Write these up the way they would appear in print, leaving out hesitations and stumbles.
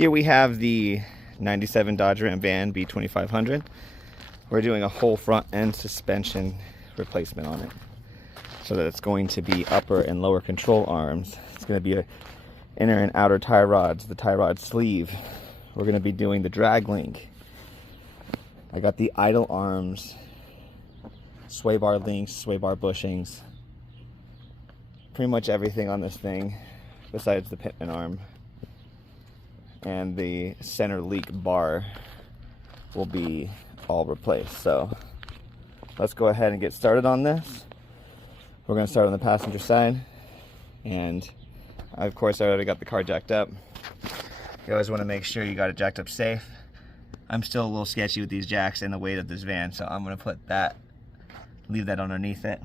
Here we have the 97 Dodge Ram van B2500. We're doing a whole front end suspension replacement on it. So that it's going to be upper and lower control arms. It's going to be a inner and outer tie rods, the tie rod sleeve. We're going to be doing the drag link. I got the idle arms, sway bar links, sway bar bushings. Pretty much everything on this thing besides the pitman arm. And the center leak bar will be all replaced. So let's go ahead and get started on this. We're going to start on the passenger side, and of course I already got the car jacked up. You always want to make sure you got it jacked up safe. I'm still a little sketchy with these jacks and the weight of this van, so I'm going to put that, leave that underneath it,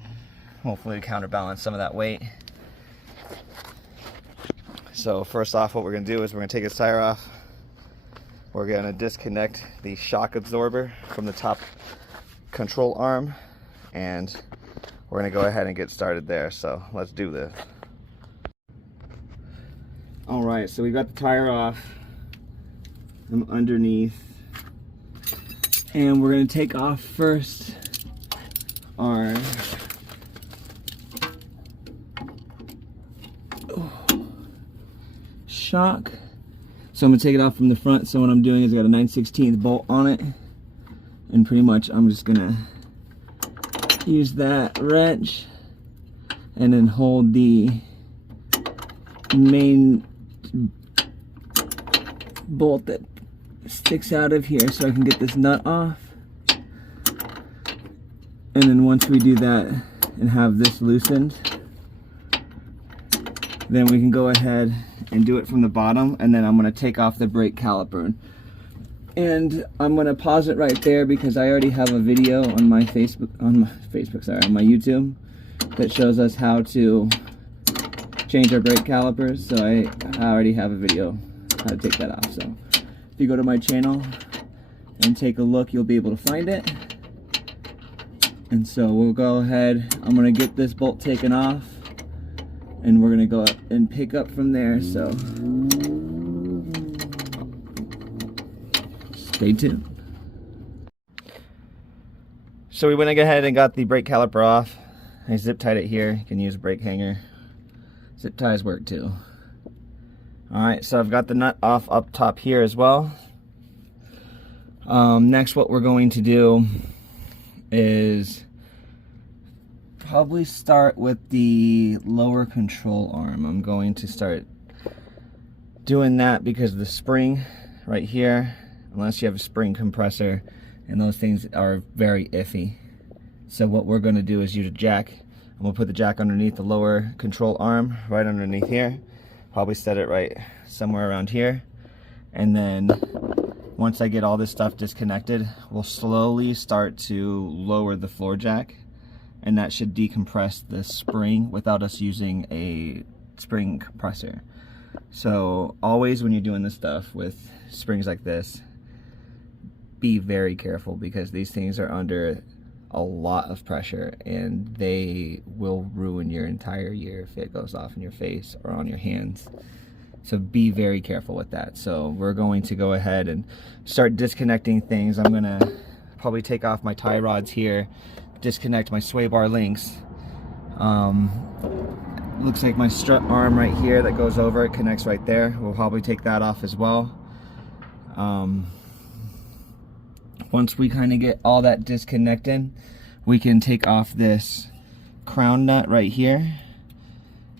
hopefully to counterbalance some of that weight. So first off, what we're going to do is we're going to take this tire off. We're going to disconnect the shock absorber from the top control arm, and we're going to go ahead and get started there. So let's do this. Alright, so we got the tire off from underneath, and we're going to take off first our shock. So I'm going to take it off from the front. So what I'm doing is I got a 9/16 bolt on it, and pretty much I'm just going to use that wrench and then hold the main bolt that sticks out of here so I can get this nut off. And then once we do that and have this loosened, then we can go ahead and do it from the bottom, and then I'm going to take off the brake caliper. And I'm going to pause it right there because I already have a video on my on my YouTube that shows us how to change our brake calipers. So I already have a video how to take that off. So if you go to my channel and take a look, you'll be able to find it. And so we'll go ahead, I'm going to get this bolt taken off, and we're going to go up and pick up from there. So stay tuned. So we went ahead and got the brake caliper off. I zip tied it here. You can use a brake hanger. Zip ties work too. Alright, so I've got the nut off up top here as well. Next, what we're going to do is probably start with the lower control arm. I'm going to start doing that because the spring right here, unless you have a spring compressor, and those things are very iffy. So what we're going to do is use a jack. I'm going to put the jack underneath the lower control arm, right underneath here. Probably set it right somewhere around here. And then once I get all this stuff disconnected, we'll slowly start to lower the floor jack, and that should decompress the spring without us using a spring compressor. So always when you're doing this stuff with springs like this, be very careful because these things are under a lot of pressure and they will ruin your entire year if it goes off in your face or on your hands. So be very careful with that. So we're going to go ahead and start disconnecting things. I'm gonna probably take off my tie rods here, disconnect my sway bar links. Looks like my strut arm right here that goes over, it connects right there. We'll probably take that off as well. Once we kind of get all that disconnected, we can take off this crown nut right here,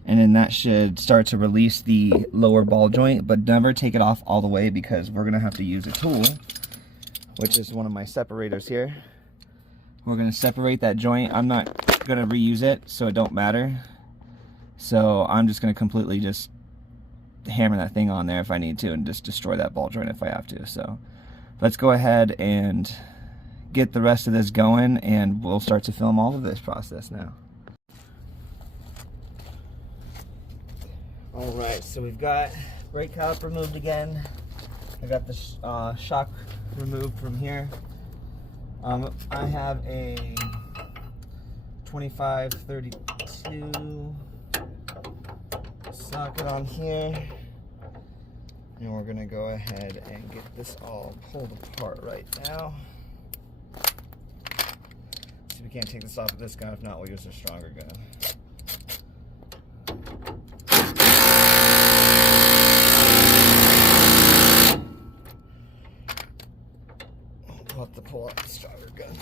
and then that should start to release the lower ball joint, but never take it off all the way because we're gonna have to use a tool, which is one of my separators here. We're gonna separate that joint. I'm not gonna reuse it, so it don't matter. So I'm just gonna completely just hammer that thing on there if I need to and just destroy that ball joint if I have to. So let's go ahead and get the rest of this going, and we'll start to film all of this process now. Alright, so we've got brake caliper removed again. I got the shock removed from here. I have a 2532 socket on here. And we're gonna go ahead and get this all pulled apart right now. So we can't take this off with this gun, if not we'll use a stronger gun. We'll have to pull out the stronger gun.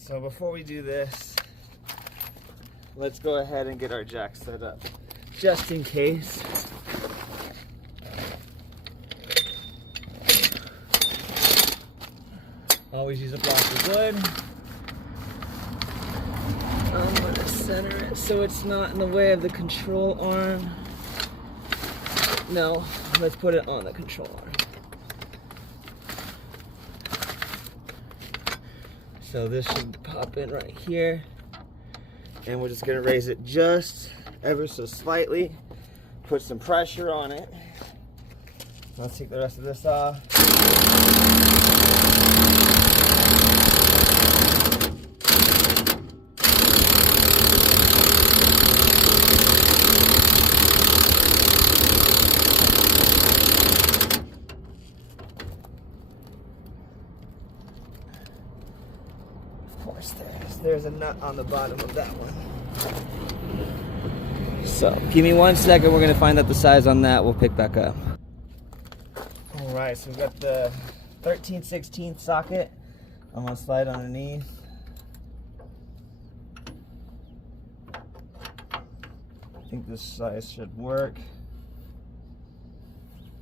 So before we do this, let's go ahead and get our jack set up, just in case. Always use a block of wood. I'm gonna center it so it's not in the way of the control arm. No, let's put it on the control arm. So this should pop in right here, and we're just gonna raise it just ever so slightly, put some pressure on it. Let's take the rest of this off. There's a nut on the bottom of that one. So give me 1 second, we're gonna find out the size on that, we'll pick back up. All right, so we've got the 13/16 socket. I'm gonna slide underneath. I think this size should work.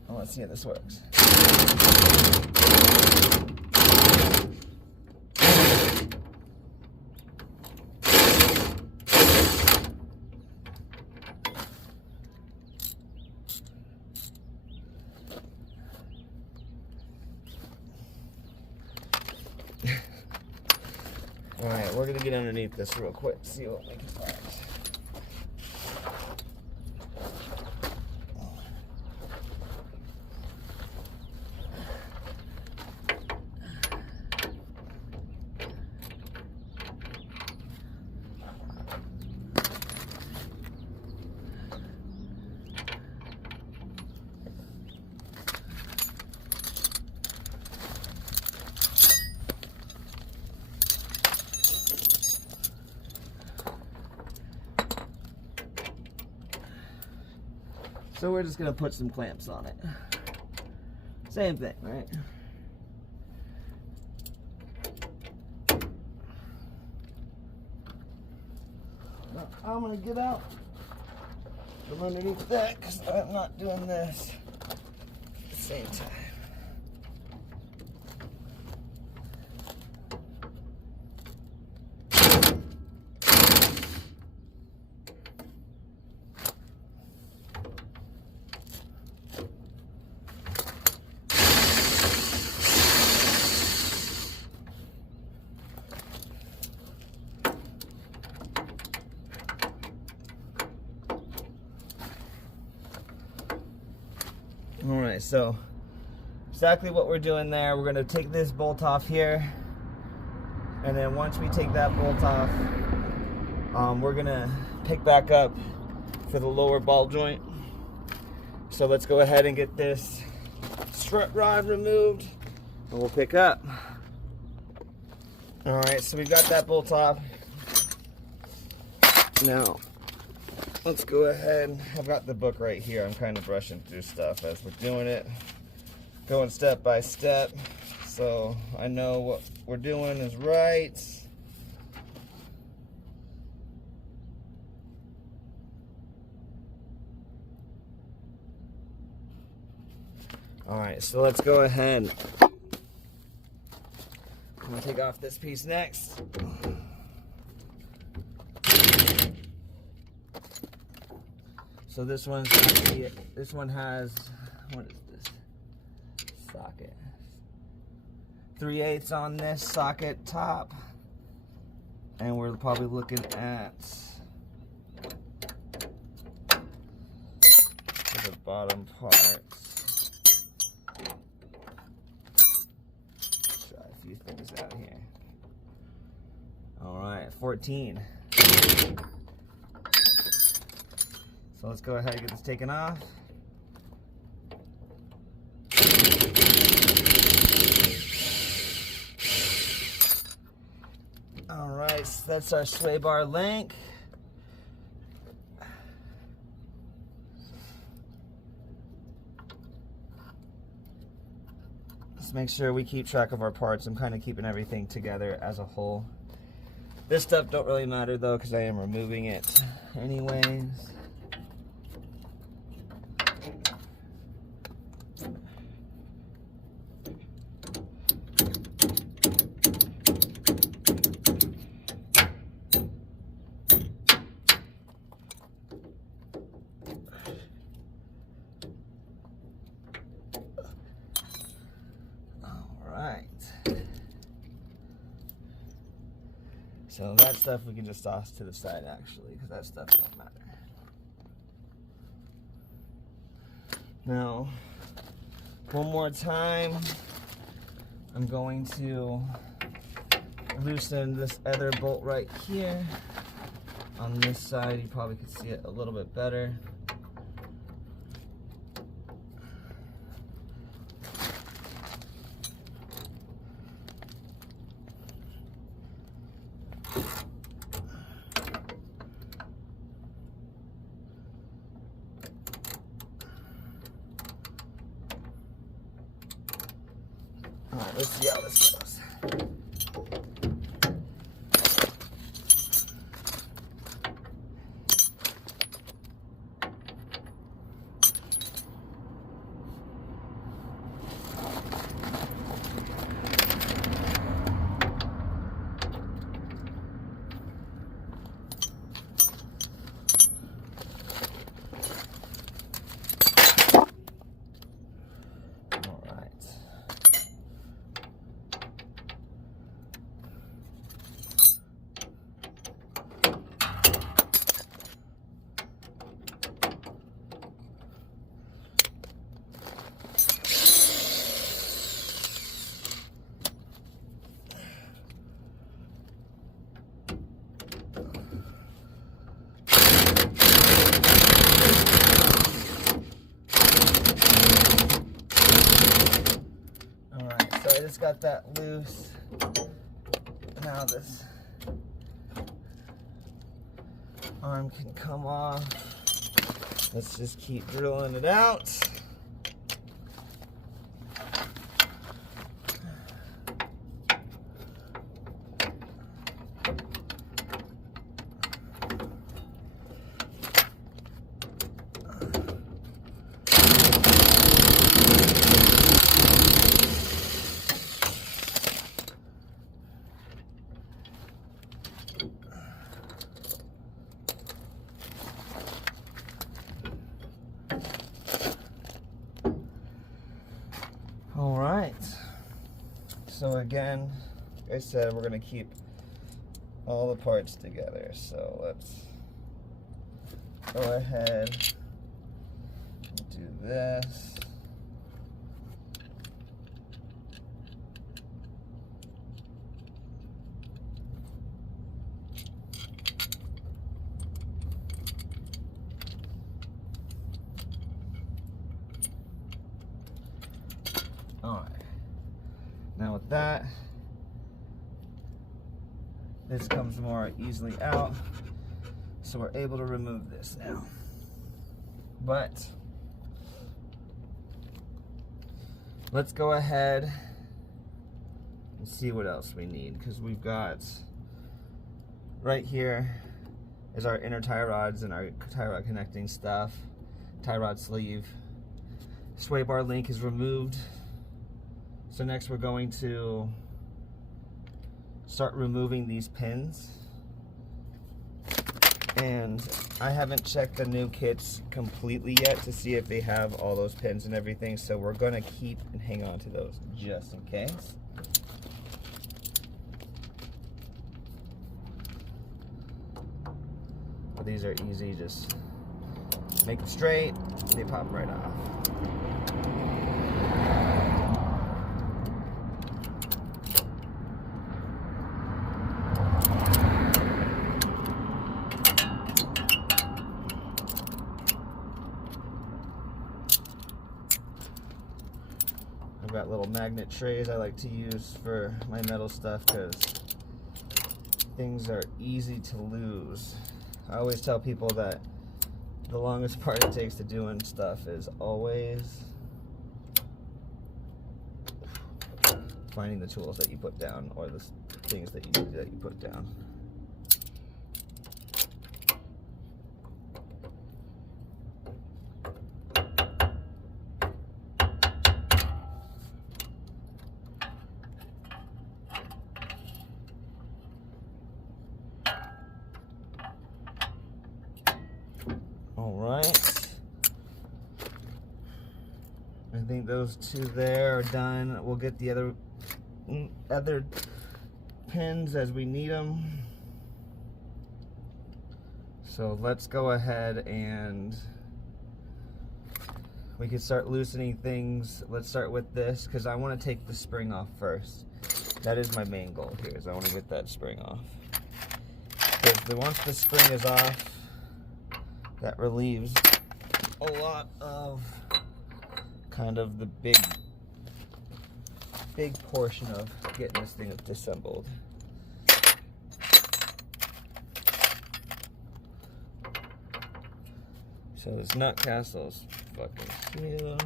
Well, let's see if this works. Alright, we're gonna get underneath this real quick, see what we can find. So we're just gonna put some clamps on it. Same thing, right? Now, I'm gonna get out from underneath that because I'm not doing this at the same time. All right, so exactly what we're doing there, we're gonna take this bolt off here, and then once we take that bolt off, we're gonna pick back up for the lower ball joint. So let's go ahead and get this strut rod removed, and we'll pick up. All right, so we've got that bolt off. Now, let's go ahead. I've got the book right here. I'm kind of brushing through stuff as we're doing it, going step by step, so I know what we're doing is right. All right, so let's go ahead. I'm gonna take off this piece next. So this one has, what is this? socket. 3/8 on this socket top, and we're probably looking at the bottom parts. Try a few things out here. All right, 14. So let's go ahead and get this taken off. All right, so that's our sway bar link. Let's make sure we keep track of our parts. I'm kind of keeping everything together as a whole. This stuff don't really matter though, because I am removing it anyways. So that stuff we can just toss to the side actually, because that stuff don't matter. Now, one more time, I'm going to loosen this other bolt right here. On this side, you probably could see it a little bit better. All right, let's see how this goes. I just got that loose. Now this arm can come off. Let's just keep drilling it out. All right, so again, like I said, we're gonna keep all the parts together. So let's go ahead and do this. Alright, now with that, this comes more easily out, so we're able to remove this now. But let's go ahead and see what else we need, because we've got right here is our inner tie rods and our tie rod connecting stuff, tie rod sleeve. Sway bar link is removed. So next we're going to start removing these pins, and I haven't checked the new kits completely yet to see if they have all those pins and everything, so we're gonna keep and hang on to those just in case. But these are easy, just make them straight, they pop right off. I've got little magnet trays I like to use for my metal stuff because things are easy to lose. I always tell people that the longest part it takes to doing stuff is always finding the tools that you put down or the things that you put down. All right, I think those two there are done. We'll get the other pins as we need them. So let's go ahead and we can start loosening things. Let's start with this because I want to take the spring off first. That is my main goal here, is I want to get that spring off. Because once the spring is off, that relieves a lot of kind of the big portion of getting this thing disassembled. So this nut castle's fucking huge.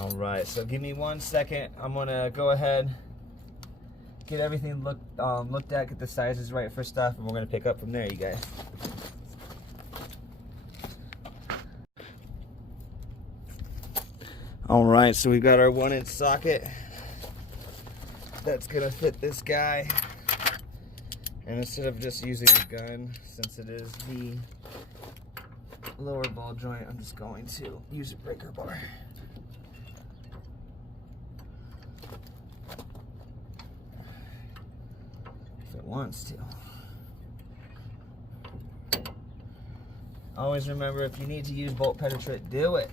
All right, so give me 1 second. I'm gonna go ahead, get everything looked at, get the sizes right for stuff, and we're gonna pick up from there, you guys. All right, so we've got our 1-inch socket that's gonna fit this guy. And instead of just using the gun, since it is the lower ball joint, I'm just going to use a breaker bar. If it wants to. Always remember, if you need to use bolt penetrant, do it.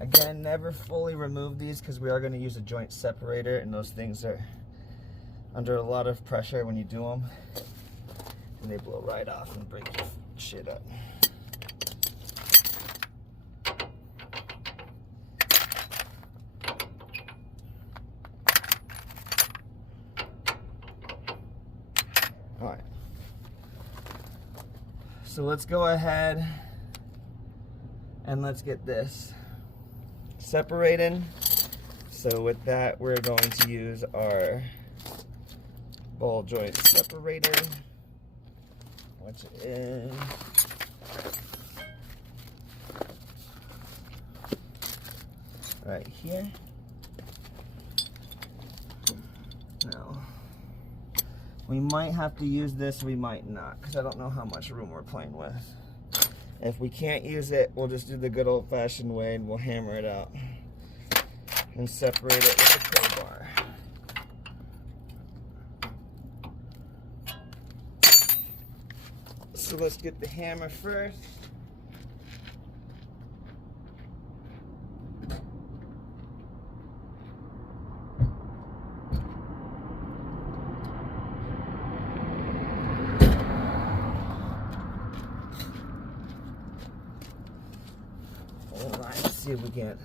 Again, never fully remove these because we are going to use a joint separator, and those things are under a lot of pressure when you do them, and they blow right off and break your shit up. Alright, so let's go ahead and let's get this separated. So with that, we're going to use our ball joint separator, which is right here. Now, we might have to use this, we might not, because I don't know how much room we're playing with. If we can't use it, we'll just do the good old-fashioned way and we'll hammer it out and separate it with a crowbar. So let's get the hammer first. Let's see if we can.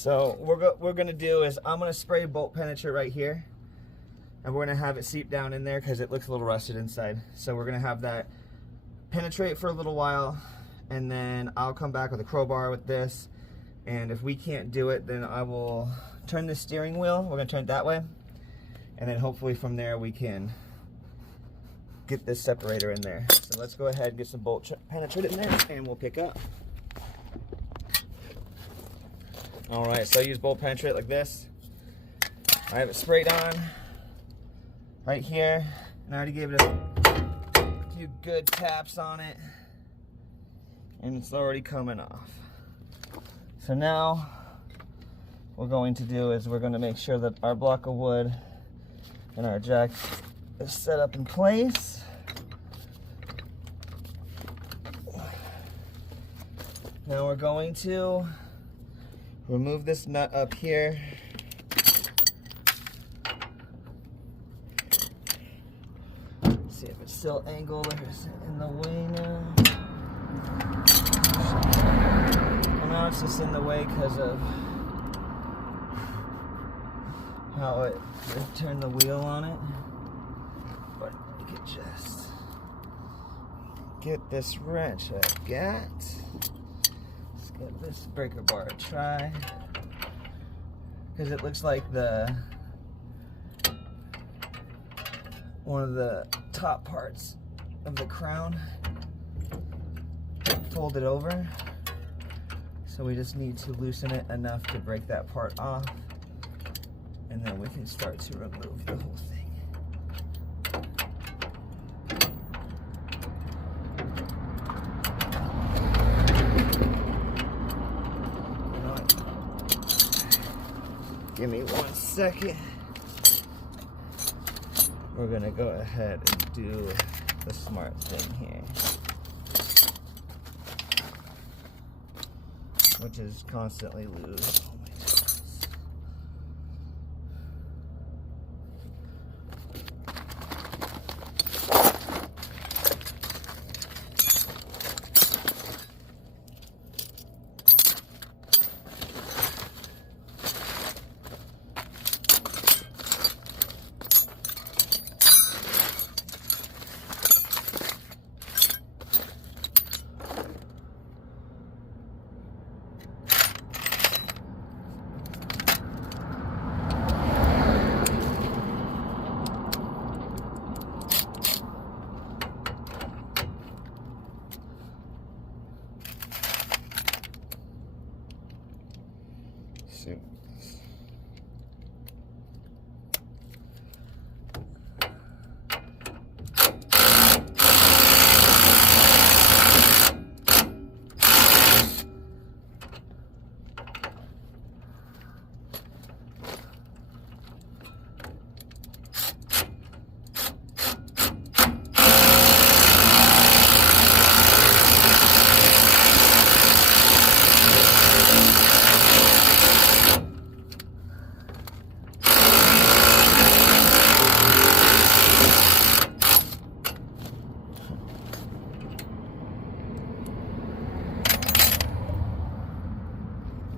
So what we're gonna do is I'm gonna spray bolt penetrate right here, and we're gonna have it seep down in there because it looks a little rusted inside. So we're gonna have that penetrate for a little while, and then I'll come back with a crowbar with this, and if we can't do it, then I will turn the steering wheel. We're gonna turn it that way, and then hopefully from there we can get this separator in there. So let's go ahead and get some bolt penetrate in there, and we'll pick up. All right, so I use bolt penetrate like this. I have it sprayed on right here, and I already gave it a few good taps on it, and it's already coming off. So now what we're going to do is we're going to make sure that our block of wood and our jack is set up in place. Now we're going to remove this nut up here. See if it's still angled or is it in the way now. Well, now it's just in the way because of how it turned the wheel on it. But we can just get this wrench I've got. Let's get this breaker bar a try. Because it looks like one of the top parts of the crown folded over. So we just need to loosen it enough to break that part off, and then we can start to remove the whole thing. You know what? Give me 1 second. We're gonna go ahead and do the smart thing here, which is constantly lose.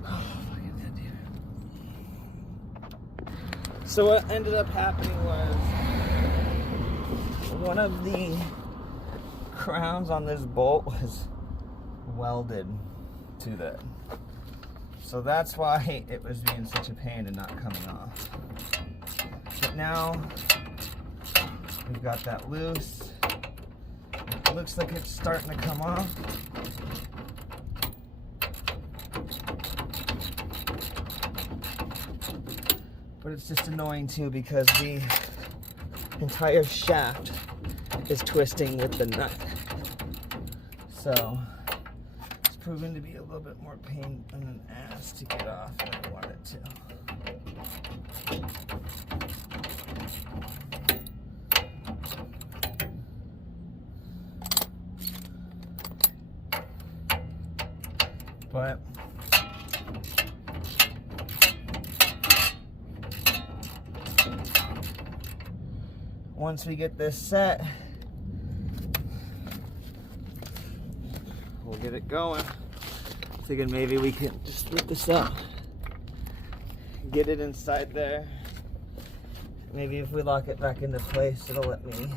Oh my goodness. So what ended up happening was one of the crowns on this bolt was welded to that. So that's why it was being such a pain and not coming off. But now we've got that loose. It looks like it's starting to come off. But it's just annoying too because the entire shaft is twisting with the nut. So it's proven to be a little bit more pain in an ass to get off than I want it to. But once we get this set, we'll get it going. Thinking maybe we can just split this up get it inside there. Maybe if we lock it back into place, it'll let me.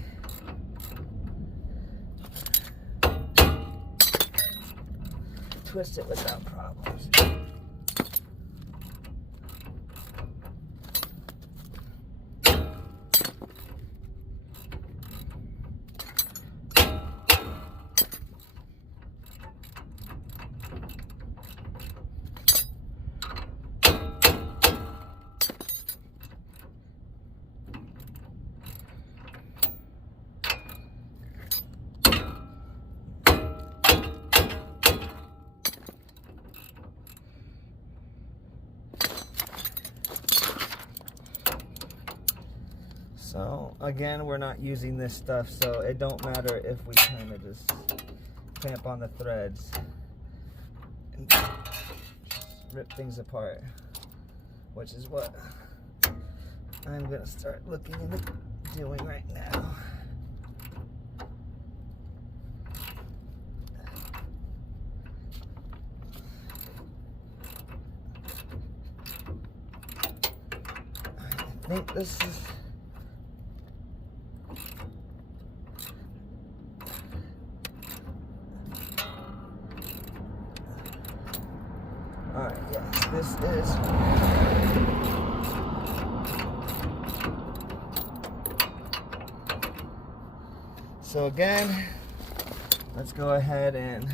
Twist it without problems. So again, we're not using this stuff, so it don't matter if we kind of just clamp on the threads and just rip things apart, which is what I'm gonna start looking into doing right now. I think this is alright, yes, this is so again, let's go ahead and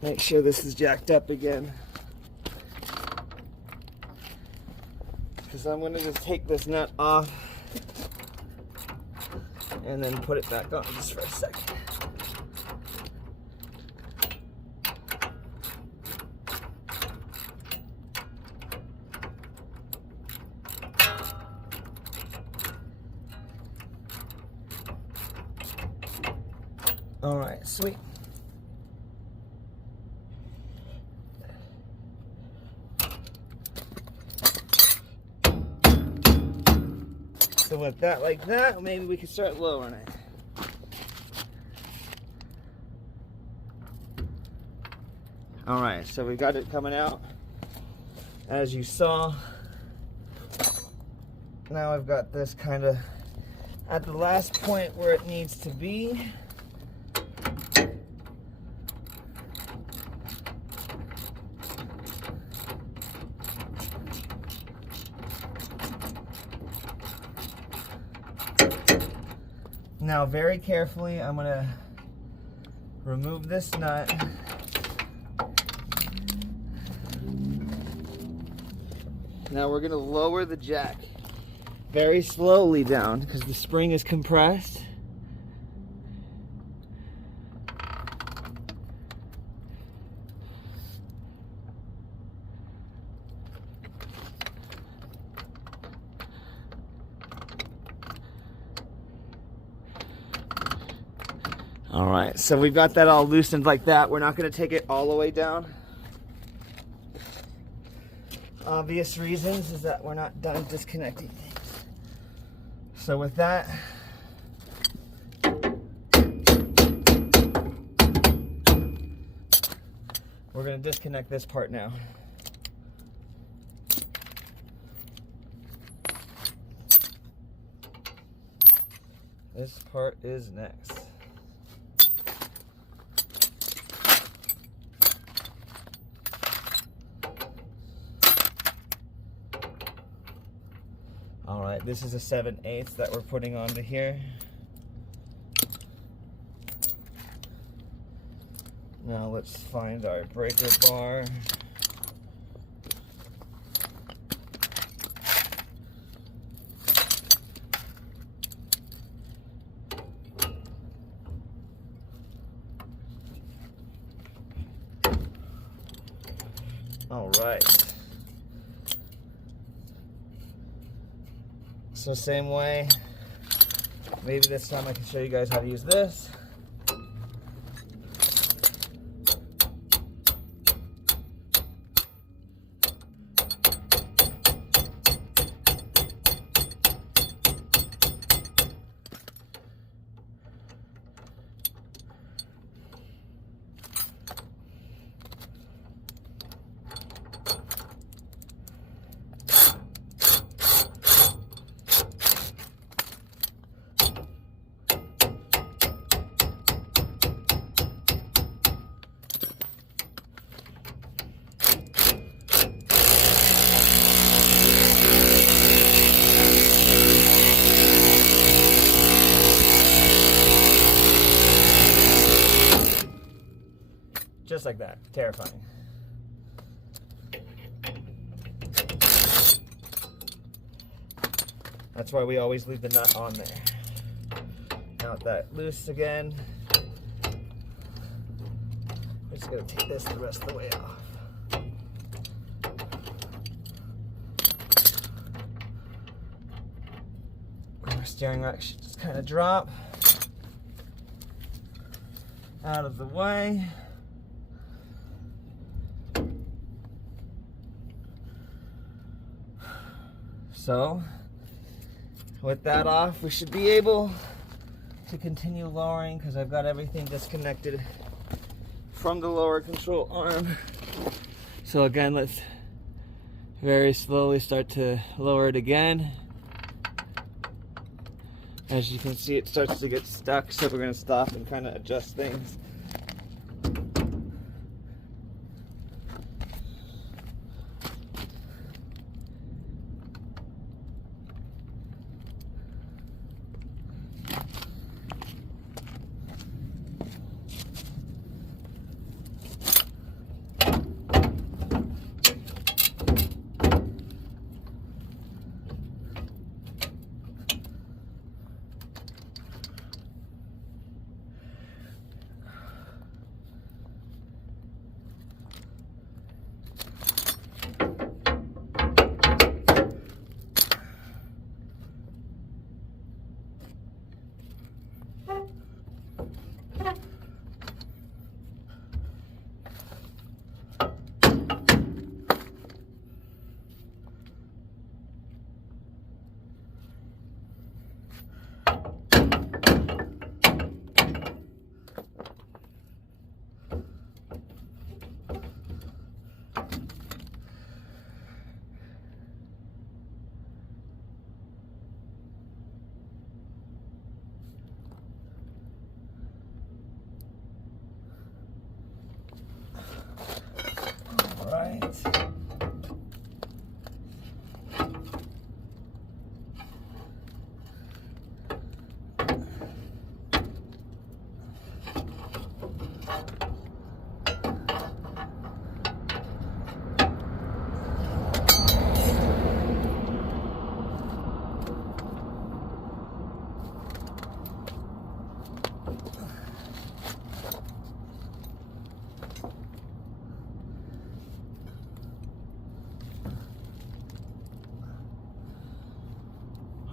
make sure this is jacked up again, because I'm going to just take this nut off and then put it back on just for a second. All right, sweet. So with that like that, maybe we can start lowering it. All right, so we got it coming out, as you saw. Now I've got this kind of at the last point where it needs to be. Now very carefully, I'm gonna remove this nut. Now we're gonna lower the jack very slowly down because the spring is compressed. All right, so we've got that all loosened like that. We're not going to take it all the way down. Obvious reasons is that we're not done disconnecting things. So with that, we're going to disconnect this part now. This part is next. All right, this is a 7/8 that we're putting onto here. Now let's find our breaker bar. All right. So same way, maybe this time I can show you guys how to use this. Just like that. Terrifying. That's why we always leave the nut on there. Now with that loose again, we're just gonna take this the rest of the way off. Our steering rack should just kind of drop out of the way. So, with that off, we should be able to continue lowering because I've got everything disconnected from the lower control arm. So again, let's very slowly start to lower it again. As you can see, it starts to get stuck, so we're going to stop and kind of adjust things.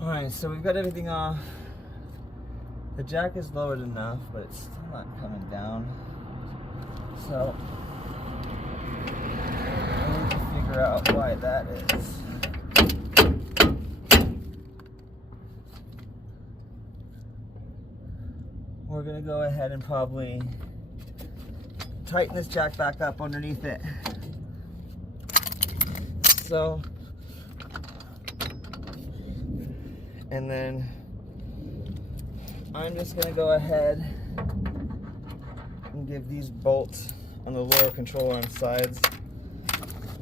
Alright, so we've got everything off. The jack is lowered enough, but it's still not coming down. So, I need to figure out why that is. We're going to go ahead and probably tighten this jack back up underneath it. So, and then I'm just going to go ahead and give these bolts on the lower control arm sides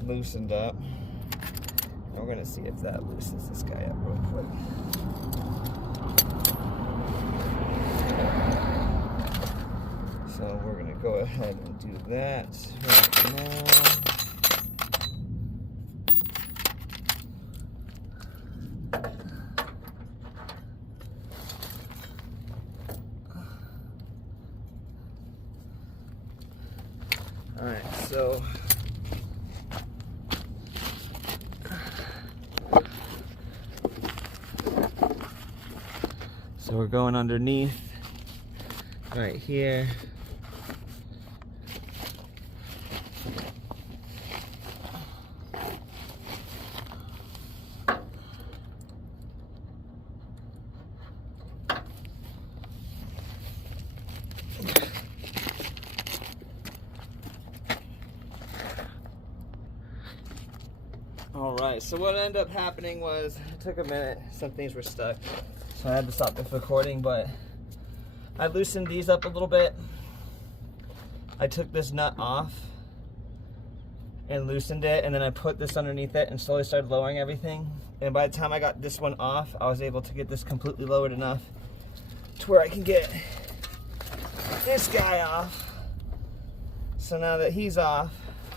loosened up. And we're going to see if that loosens this guy up real quick. So we're going to go ahead and do that right now. Alright, so we're going underneath right here. Alright, so what ended up happening was, it took a minute, some things were stuck, so I had to stop the recording, but I loosened these up a little bit. I took this nut off and loosened it, and then I put this underneath it and slowly started lowering everything. And by the time I got this one off, I was able to get this completely lowered enough to where I can get this guy off. So now that he's off,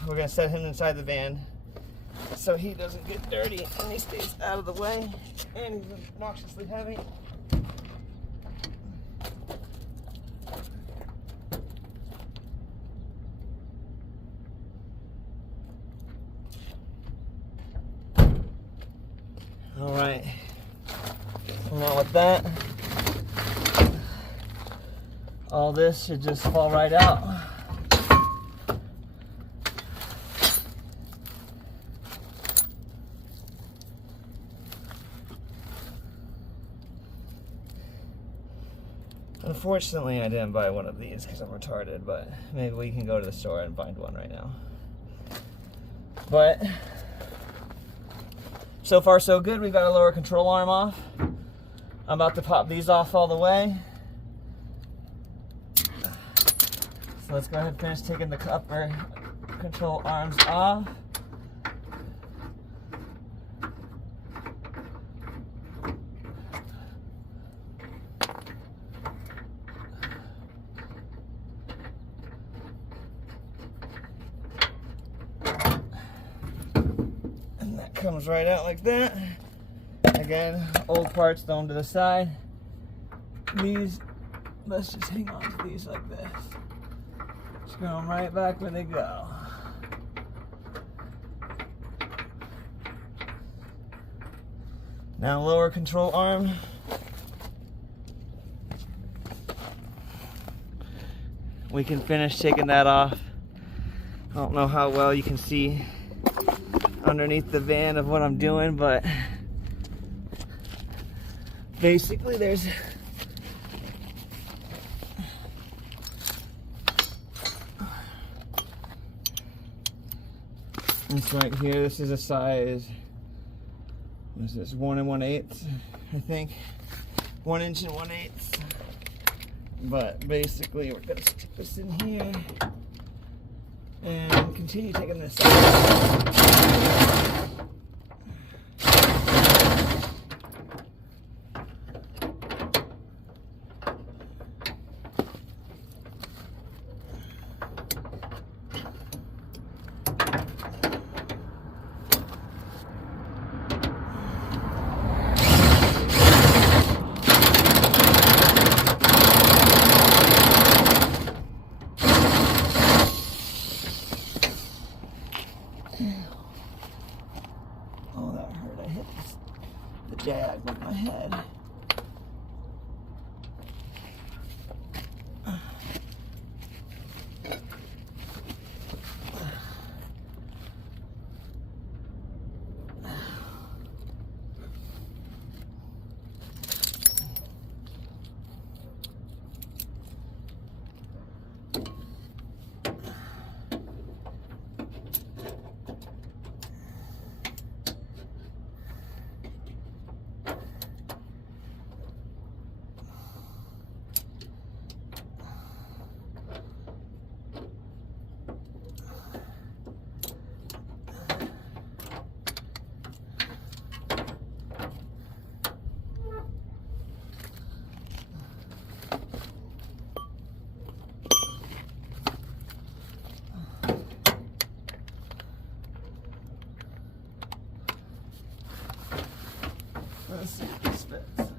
we're gonna set him inside the van so he doesn't get dirty and he stays out of the way, and he's obnoxiously heavy. All right, so now with that, all this should just fall right out. Unfortunately, I didn't buy one of these because I'm retarded, but maybe we can go to the store and find one right now. But so far so good. We've got a lower control arm off. I'm about to pop these off all the way. So let's go ahead and finish taking the upper control arms off. And that comes right out like that. Again, old parts thrown to the side. These, let's just hang on to these like this. Screw them right back where they go. Now lower control arm. We can finish taking that off. I don't know how well you can see underneath the van of what I'm doing, but basically there's this right here. This is a size, what is this, 1 1/8, I think. 1 inch and 1/8. But basically we're gonna stick this in here and continue taking this out. Oh, that hurt. I hit the jag with my head. Let's see if this fits.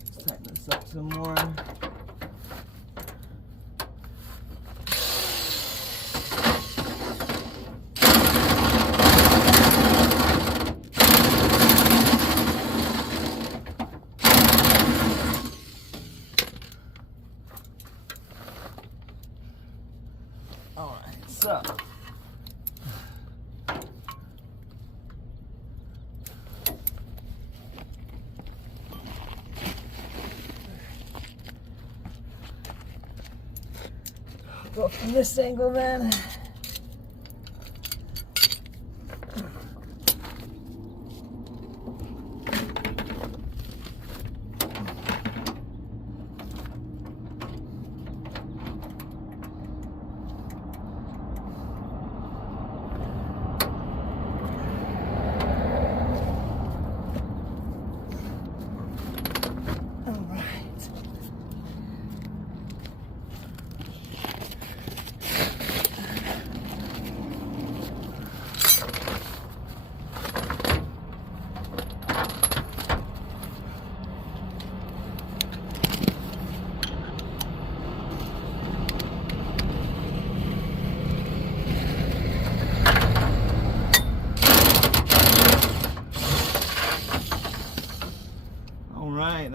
Let's tighten this up some more. Alright, so go from this angle then.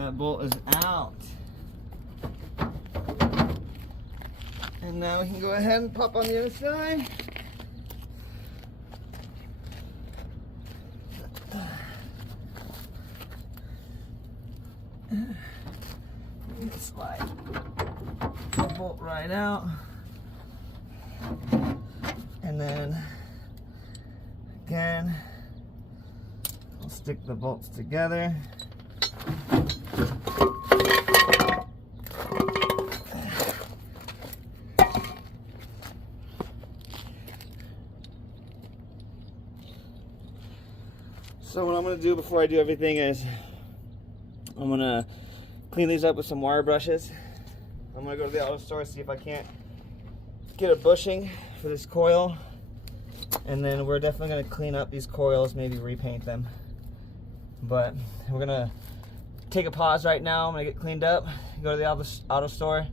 That bolt is out. And now we can go ahead and pop on the other side. Slide the bolt right out. And then again, I'll stick the bolts together. So what I'm going to do before I do everything is I'm going to clean these up with some wire brushes. I'm going to go to the auto store, see if I can't get a bushing for this coil. And then we're definitely going to clean up these coils, maybe repaint them. But we're going to take a pause right now. I'm going to get cleaned up, go to the auto store,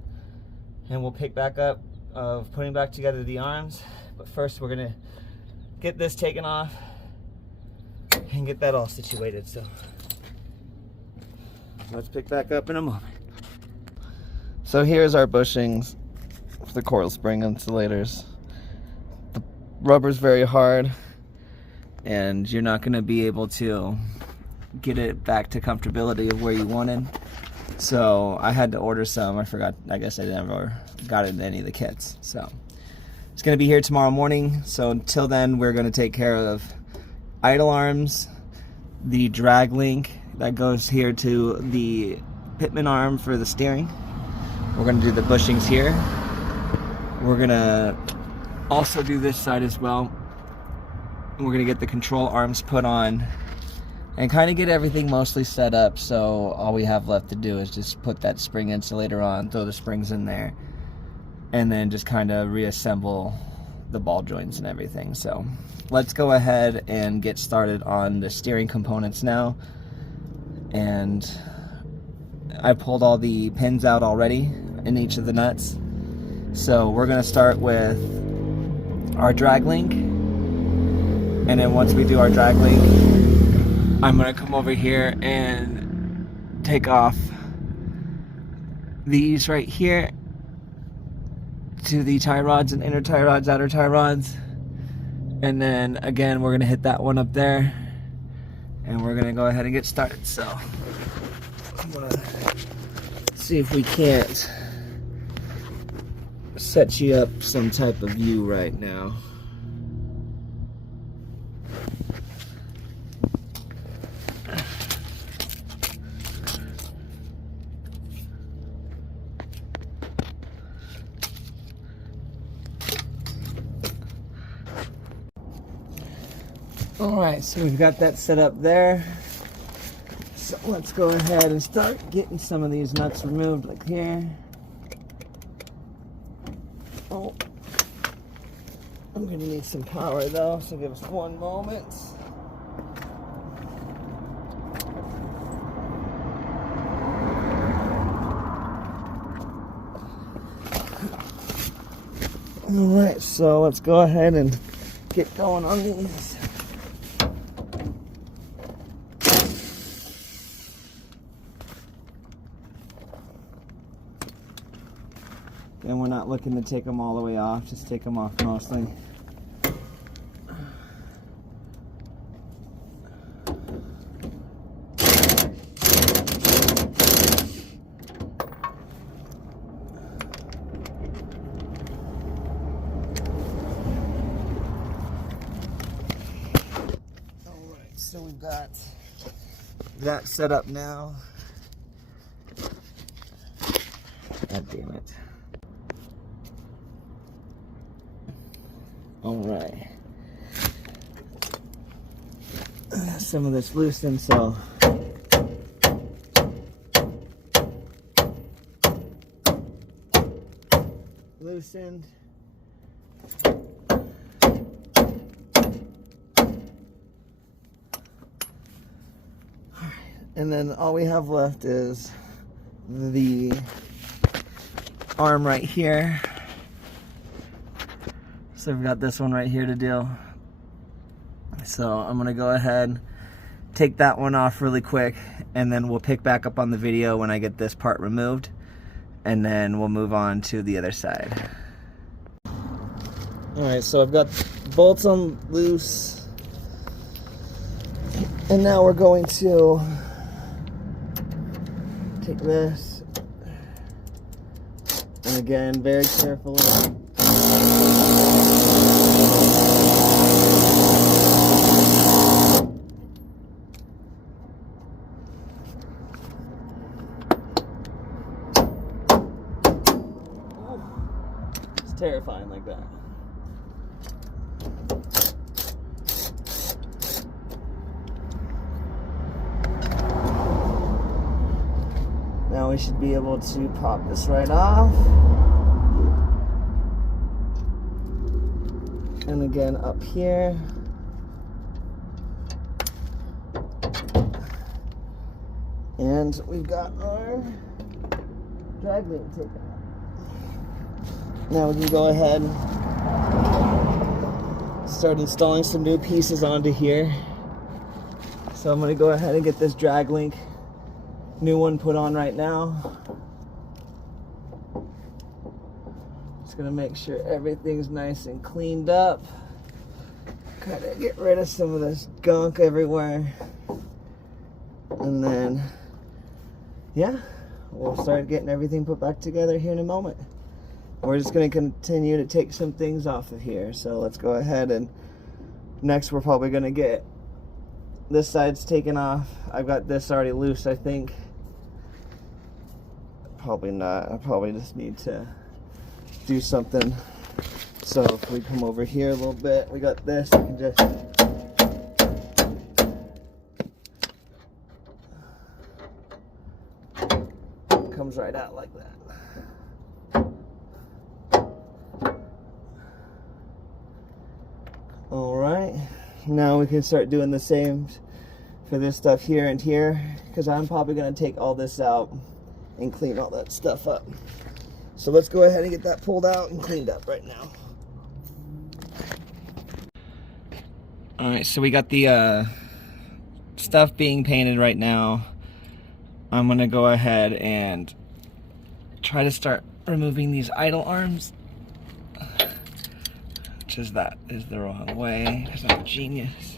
and we'll pick back up of putting back together the arms. But first we're going to get this taken off and get that all situated. So let's pick back up in a moment. So here's our bushings for the coil spring insulators. The rubber's very hard and you're not going to be able to get it back to comfortability of where you wanted. So I had to order some. I forgot, I guess I never got it in any of the kits. So it's going to be here tomorrow morning. So until then, we're going to take care of idle arms, the drag link that goes here to the pitman arm for the steering. We're going to do the bushings here. We're going to also do this side as well. And we're going to get the control arms put on and kind of get everything mostly set up. So all we have left to do is just put that spring insulator on, throw the springs in there, and then just kind of reassemble the ball joints and everything. So let's go ahead and get started on the steering components now. And I pulled all the pins out already in each of the nuts. So we're going to start with our drag link, and then once we do our drag link, I'm going to come over here and take off these right here to the tie rods and inner tie rods, outer tie rods. And then again, we're going to hit that one up there, and we're going to go ahead and get started. So I'm going to see if we can't set you up some type of view right now. Alright, so we've got that set up there. So let's go ahead and start getting some of these nuts removed, like here. Oh, I'm going to need some power though, so give us one moment. Alright, so let's go ahead and get going on these. And we're not looking to take them all the way off, just take them off mostly. Alright, so we've got that set up now. God damn it. Alright. Some of this loosened, so loosened. And then all we have left is the arm right here. So we've got this one right here to do. So I'm gonna go ahead take that one off really quick, and then we'll pick back up on the video when I get this part removed, and then we'll move on to the other side. Alright, so I've got bolts on loose, and now we're going to take this, and again, very carefully. It's terrifying like that. Now we should be able to pop this right off. And again up here. And we've got our drag link taken out. Now we can go ahead and start installing some new pieces onto here. So I'm going to go ahead and get this drag link new one put on right now. Just gonna make sure everything's nice and cleaned up. Kind of get rid of some of this gunk everywhere. And then, yeah, we'll start getting everything put back together here in a moment. We're just gonna continue to take some things off of here. So let's go ahead and next we're probably gonna get this side's taken off. I've got this already loose, I think. Probably not. I probably just need to do something. So if we come over here a little bit, we got this. We can just comes right out like that. All right. Now we can start doing the same for this stuff here and here, because I'm probably going to take all this out and clean all that stuff up. So let's go ahead and get that pulled out and cleaned up right now. Alright, so we got the stuff being painted right now. I'm going to go ahead and try to start removing these idle arms. Which is that is the wrong way, because I'm a genius.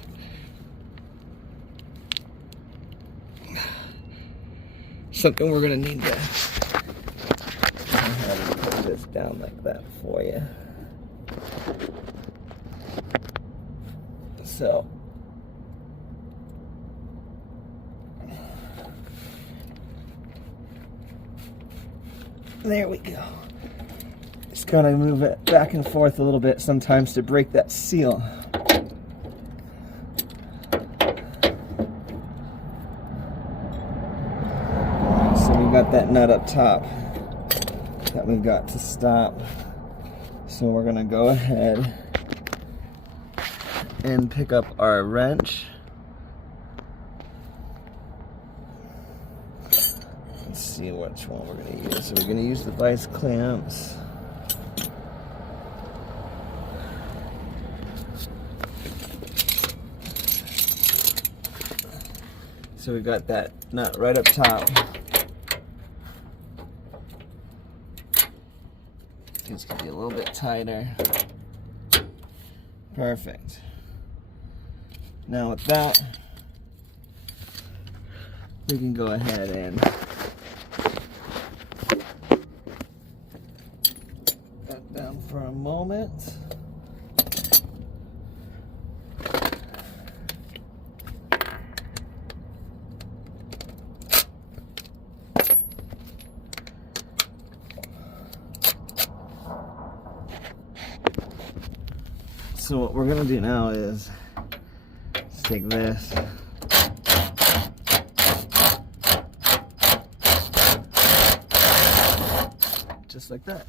Something we're gonna need to go ahead and put this down like that for you. So there we go. Just gotta move it back and forth a little bit sometimes to break that seal. Got that nut up top that we've got to stop, so we're gonna go ahead and pick up our wrench. Let's see which one we're gonna use. So we're gonna use the vice clamps. So we've got that nut right up top. It's gonna be a little bit tighter. Perfect. Now with that, we can go ahead and put down for a moment. So what we're gonna do now is let's take this, just like that,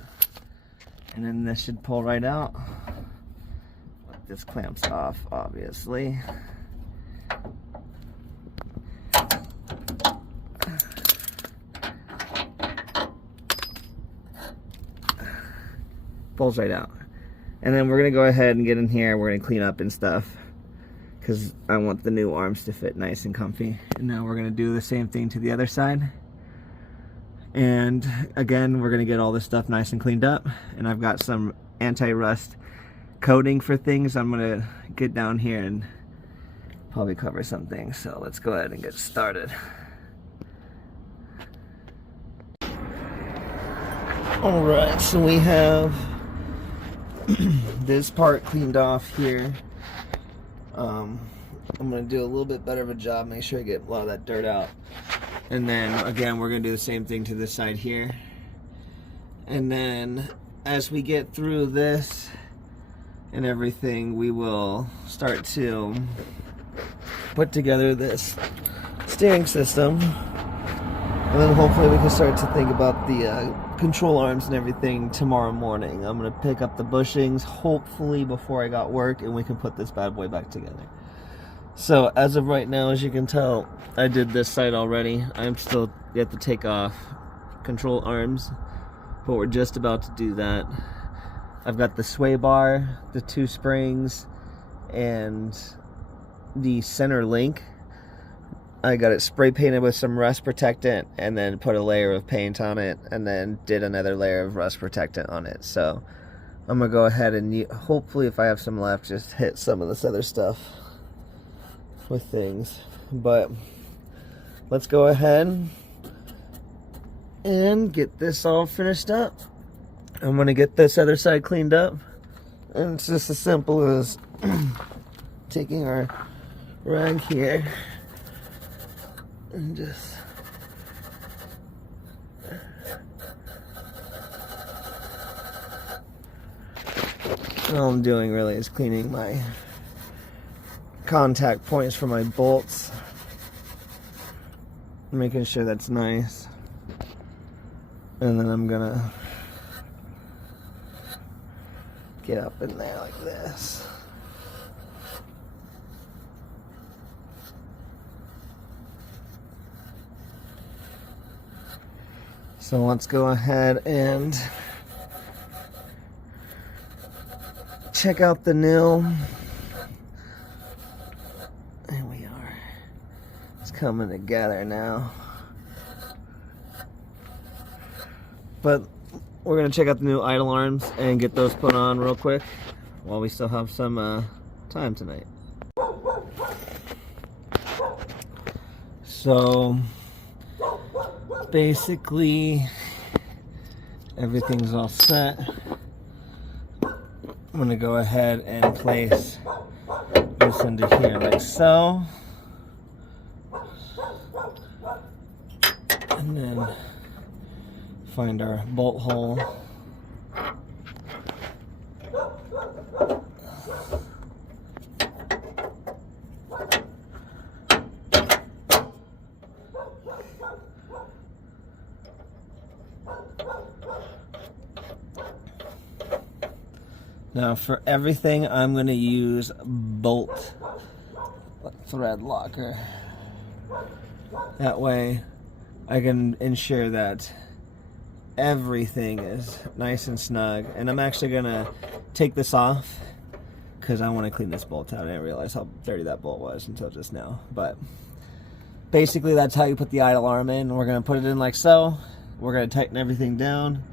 and then this should pull right out. This clamps off, obviously. Pulls right out. And then we're going to go ahead and get in here. We're going to clean up and stuff. because I want the new arms to fit nice and comfy. And now we're going to do the same thing to the other side. And again, we're going to get all this stuff nice and cleaned up. And I've got some anti-rust coating for things. I'm going to get down here and probably cover some things. So let's go ahead and get started. Alright, so we have this part cleaned off here. I'm going to do a little bit better of a job, make sure I get a lot of that dirt out. And then again, we're going to do the same thing to this side here. And then as we get through this and everything, we will start to put together this steering system. And then hopefully we can start to think about the control arms and everything tomorrow morning. I'm going to pick up the bushings hopefully before I got work, and we can put this bad boy back together. So as of right now, as you can tell, I did this side already. I'm still yet to take off control arms, but we're just about to do that. I've got the sway bar, the 2 springs, and the center link. I got it spray painted with some rust protectant and then put a layer of paint on it and then did another layer of rust protectant on it. So I'm gonna go ahead and hopefully, if I have some left, just hit some of this other stuff with things. But let's go ahead and get this all finished up. I'm gonna get this other side cleaned up, and it's just as simple as taking our rag here and just all I'm doing really is cleaning my contact points for my bolts, making sure that's nice, and then I'm gonna get up in there like this. So let's go ahead and check out the nil. And we are. It's coming together now. But we're going to check out the new idle arms and get those put on real quick while we still have some time tonight. So basically everything's all set. I'm going to go ahead and place this into here like so. And then find our bolt hole. Now for everything, I'm going to use bolt thread locker. That way I can ensure that everything is nice and snug. And I'm actually going to take this off because I want to clean this bolt out. I didn't realize how dirty that bolt was until just now. But basically that's how you put the idle arm in. We're going to put it in like so. We're going to tighten everything down.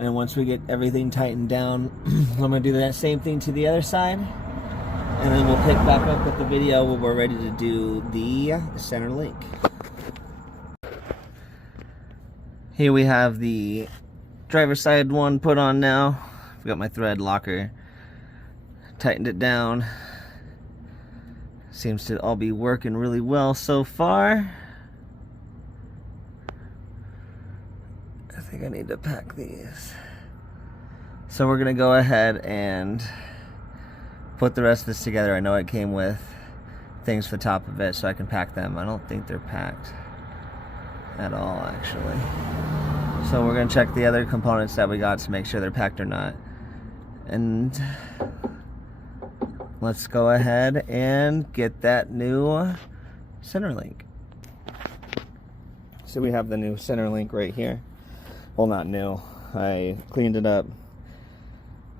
And once we get everything tightened down, I'm going to do that same thing to the other side. And then we'll pick back up with the video when we're ready to do the center link. Here we have the driver's side one put on now. I've got my thread locker. Tightened it down. Seems to all be working really well so far. I think I need to pack these. So we're gonna go ahead and put the rest of this together. I know it came with things for the top of it, so I can pack them. I don't think they're packed at all, actually. So we're gonna check the other components that we got to make sure they're packed or not. And let's go ahead and get that new center link. So we have the new center link right here. Well, not new. I cleaned it up,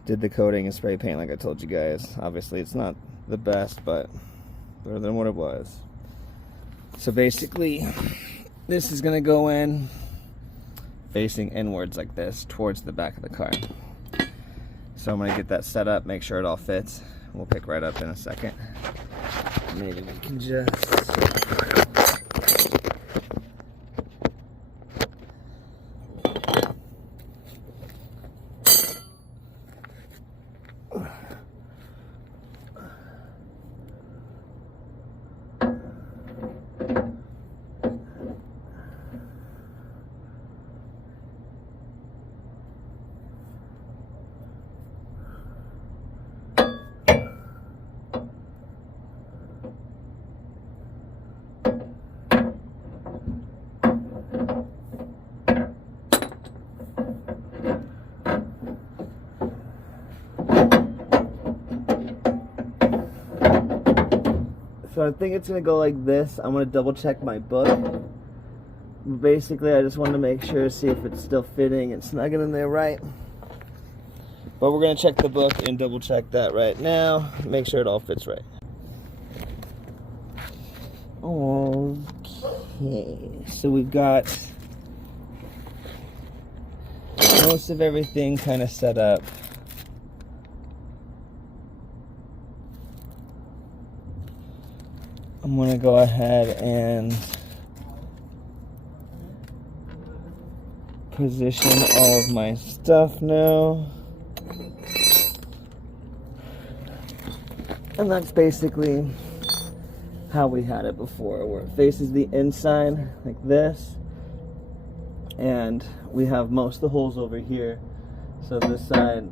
did the coating and spray paint like I told you guys. Obviously it's not the best, but better than what it was. So basically, this is gonna go in facing inwards like this towards the back of the car. So I'm gonna get that set up, make sure it all fits. We'll pick right up in a second. Maybe we can just... So I think it's gonna go like this. I'm gonna double check my book. Basically, I just wanted to make sure, see if it's still fitting and snugging in there right. But we're gonna check the book and double check that right now. Make sure it all fits right. Okay, so we've got most of everything kind of set up. I'm gonna go ahead and position all of my stuff now. And that's basically how we had it before, where it faces the inside like this. And we have most of the holes over here. So this side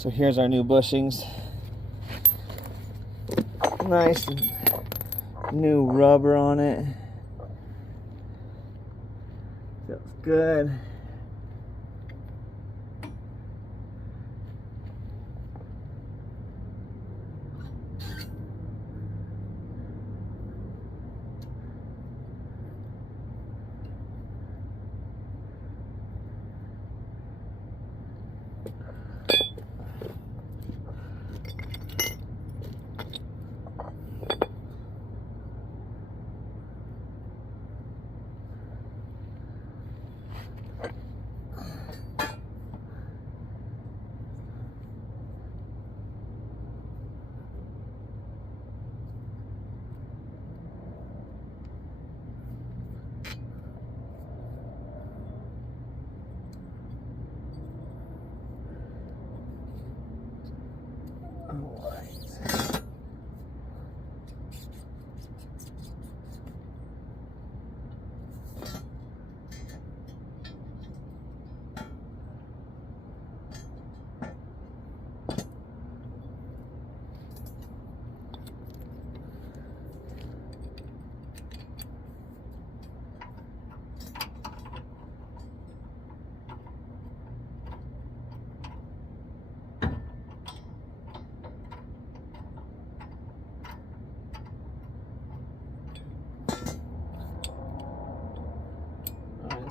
So here's our new bushings. Nice new rubber on it. Feels good.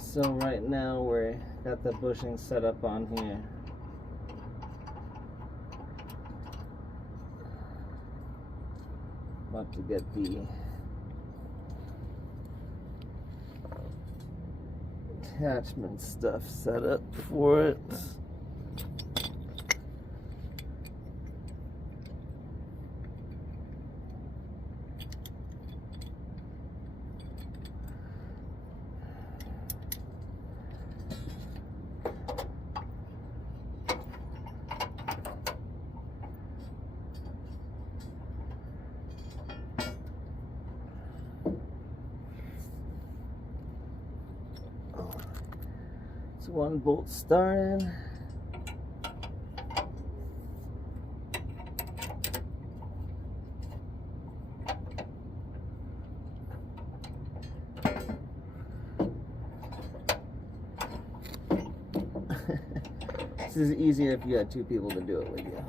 So right now we're got the bushing set up on here. About to get the attachment stuff set up for it. One bolt started. This is easier if you had two people to do it with you.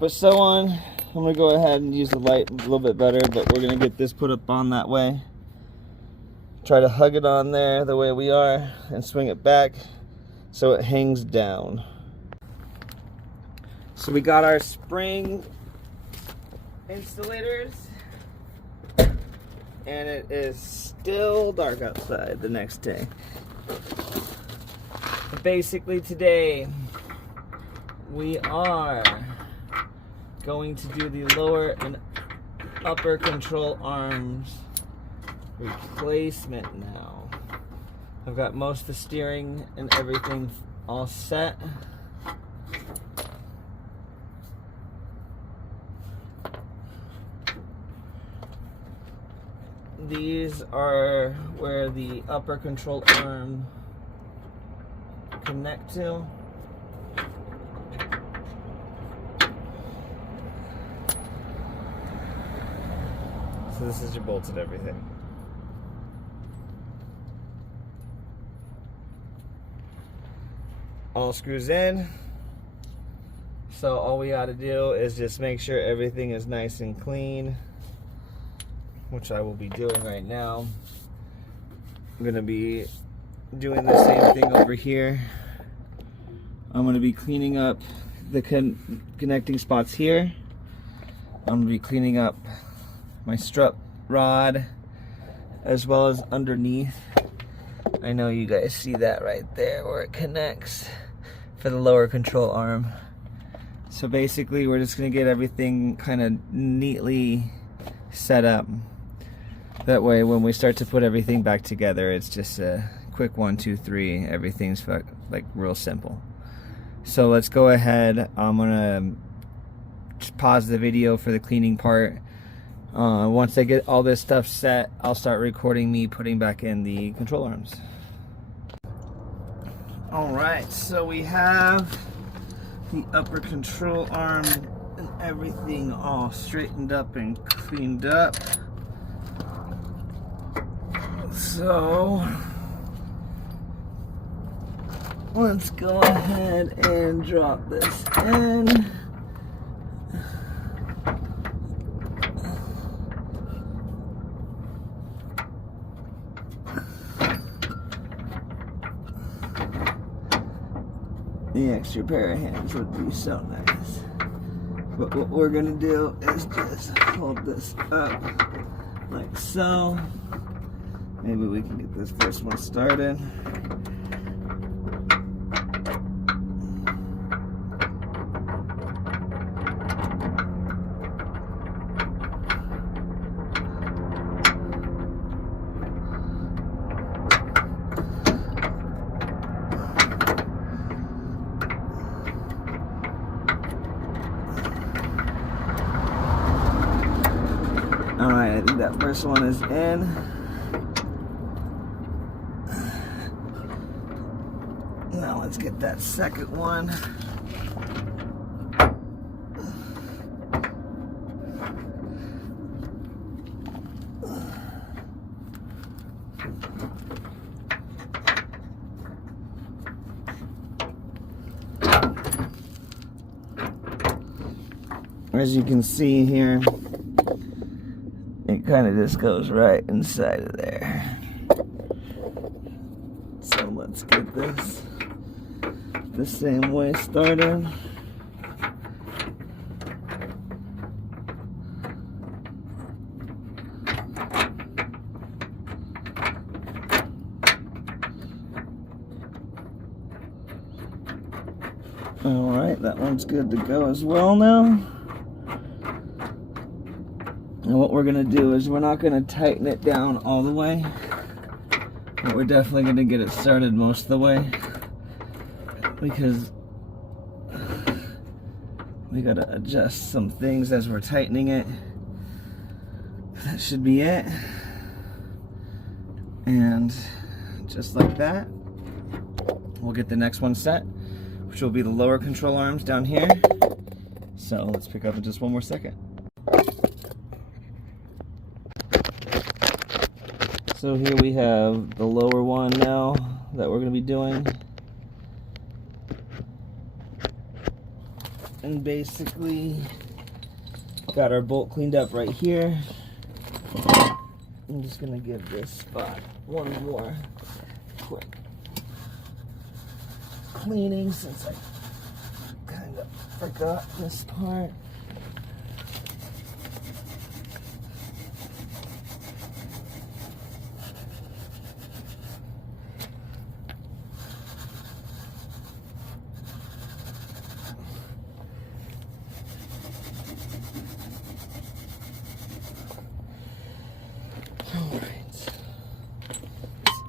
But so on, I'm gonna go ahead and use the light a little bit better, but we're gonna get this put up on that way. Try to hug it on there the way we are and swing it back so it hangs down. So we got our spring insulators, and it is still dark outside the next day. But basically today we are going to do the lower and upper control arms replacement now. I've got most of the steering and everything all set. These are where the upper control arm connect to. So this is your bolts and everything. All screws in. So all we got to do is just make sure everything is nice and clean, which I will be doing right now. I'm going to be doing the same thing over here. I'm going to be cleaning up the connecting spots here. I'm going to be cleaning up my strut rod as well as underneath. I know you guys see that right there where it connects for the lower control arm. So basically we're just going to get everything kind of neatly set up. That way when we start to put everything back together, it's just a quick 1, 2, 3. Everything's like real simple. So let's go ahead. I'm gonna just pause the video for the cleaning part. Once I get all this stuff set, I'll start recording me putting back in the control arms. Alright, so we have the upper control arm and everything all straightened up and cleaned up. So let's go ahead and drop this in. The extra pair of hands would be so nice. But what we're gonna do is just hold this up like so. Maybe we can get this first one started. Alright, I think that first one is in. Now let's get that second one. As you can see here, it kind of just goes right inside of there. So let's get this the same way started. Alright, that one's good to go as well now. And what we're going to do is we're not going to tighten it down all the way, but we're definitely going to get it started most of the way, because we got to adjust some things as we're tightening it. That should be it. And just like that, we'll get the next one set, which will be the lower control arms down here. So let's pick up in just one more second. So here we have the lower one now that we're going to be doing. And basically got our bolt cleaned up right here. I'm just going to give this spot one more quick cleaning since I kind of forgot this part.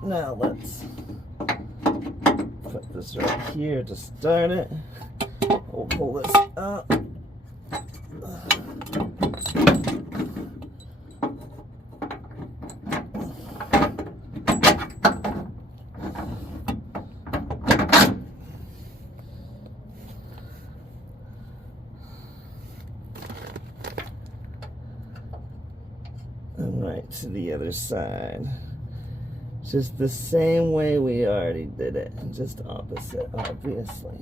Now let's put this right here to start it. We'll pull this up. And right to the other side. Just the same way we already did it, just opposite, obviously.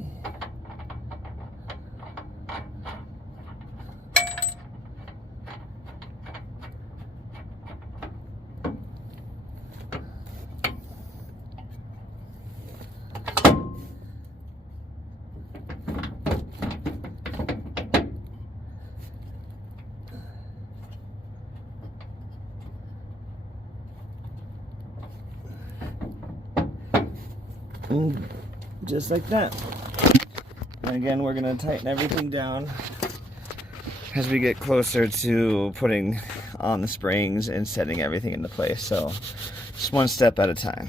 And just like that. And again, we're going to tighten everything down as we get closer to putting on the springs and setting everything into place. So just one step at a time.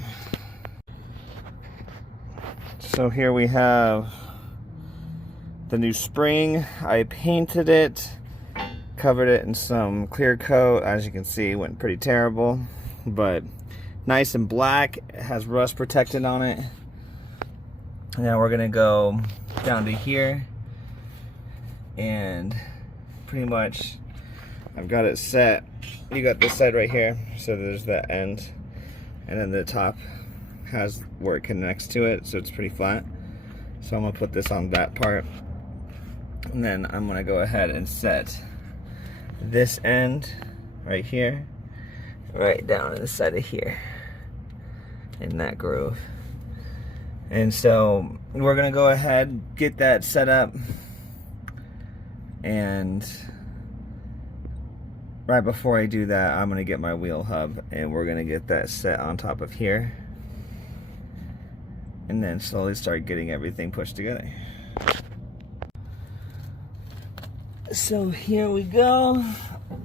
So here we have the new spring. I painted it, covered it in some clear coat. As you can see, it went pretty terrible, but nice and black. It has rust protected on it. Now we're gonna go down to here, and pretty much I've got it set. You got this side right here, so there's that end, and then the top has where it connects to it, so it's pretty flat. So I'm gonna put this on that part, and then I'm gonna go ahead and set this end right here, right down inside of here, in that groove. And so we're gonna go ahead, get that set up, and right before I do that, I'm gonna get my wheel hub, and we're gonna get that set on top of here, and then slowly start getting everything pushed together. So here we go.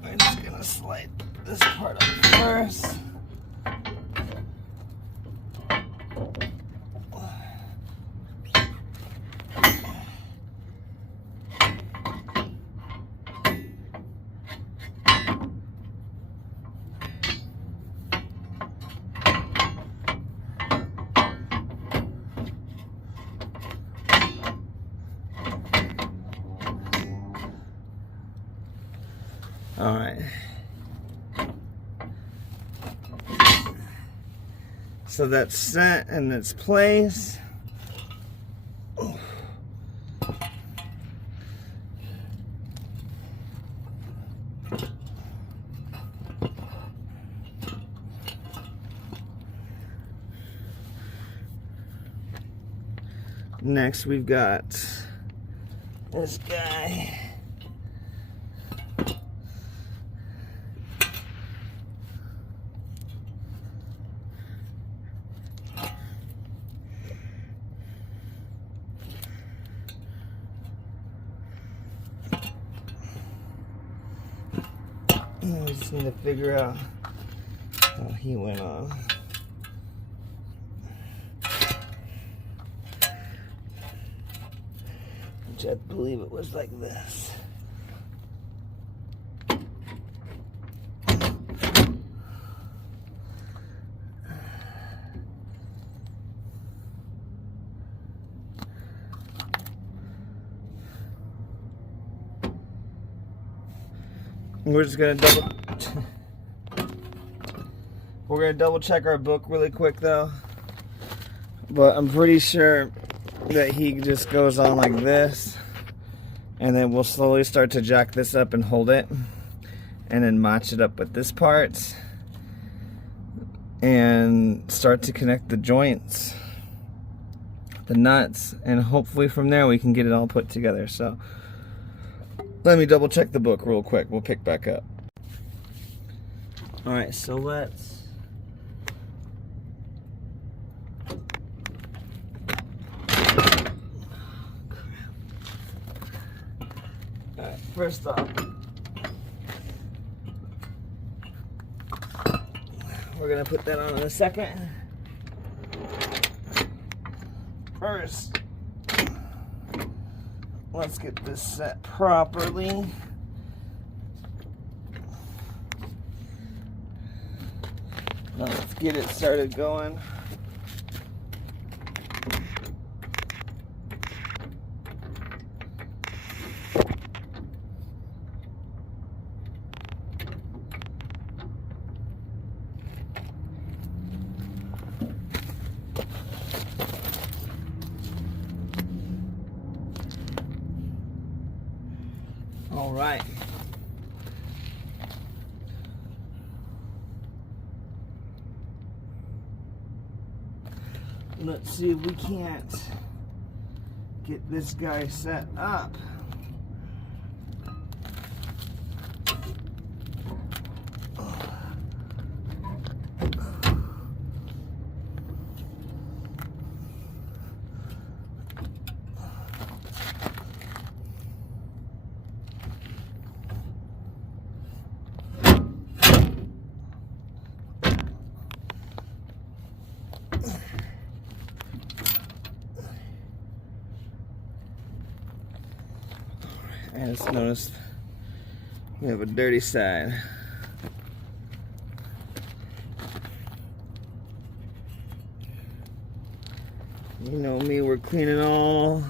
I'm just gonna slide this part up first. All right. So that's set in its place. Next, we've got this guy. I just need to figure out how he went on. Which I believe it was like this. We're just gonna double check our book really quick though. But I'm pretty sure that he just goes on like this, and then we'll slowly start to jack this up and hold it, and then match it up with this part and start to connect the joints, the nuts, and hopefully from there we can get it all put together. So let me double check the book real quick. We'll pick back up. All right, so let's first off, we're gonna put that on in a second. First, let's get this set properly. Now let's get it started going. All right. Let's see if we can't get this guy set up. I just noticed we have a dirty side. You know me, we're cleaning all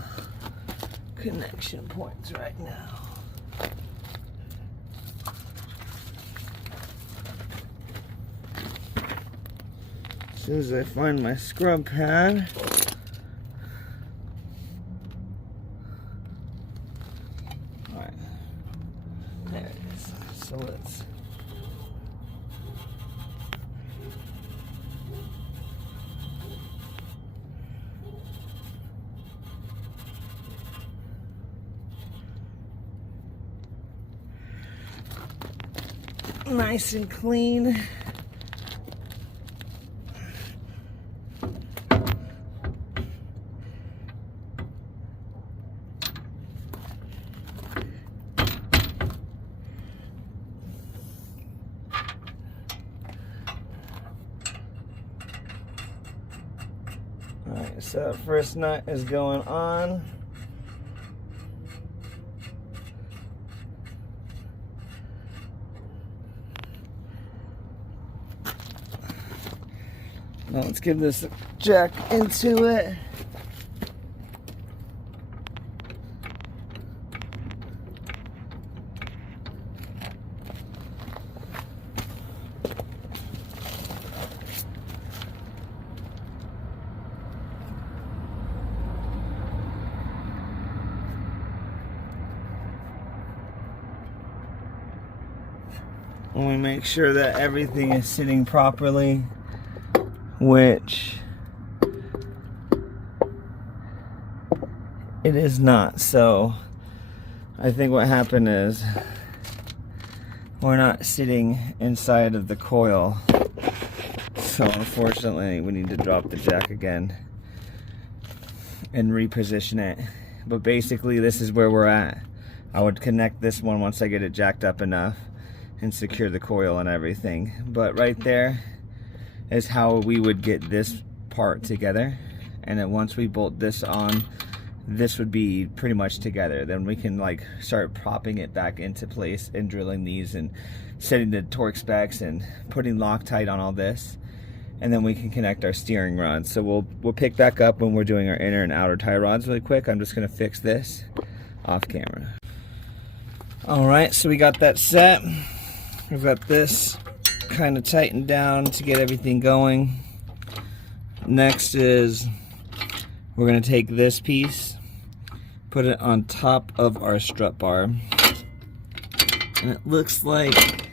connection points right now. As soon as I find my scrub pad, alright, there it is. So let's nice and clean. Alright, so first nut is going on. Now let's give this a jack into it. And we make sure that everything is sitting properly, which it is not. So I think what happened is we're not sitting inside of the coil. So unfortunately we need to drop the jack again and reposition it. But basically this is where we're at. I would connect this one once I get it jacked up enough and secure the coil and everything. But right there is how we would get this part together, and then once we bolt this on, this would be pretty much together. Then we can like start propping it back into place and drilling these and setting the torque specs and putting Loctite on all this, and then we can connect our steering rods. So we'll pick back up when we're doing our inner and outer tie rods really quick. I'm just gonna fix this off camera. All right, so we got that set. We've got this kind of tightened down to get everything going. Next is we're going to take this piece, put it on top of our strut bar, and it looks like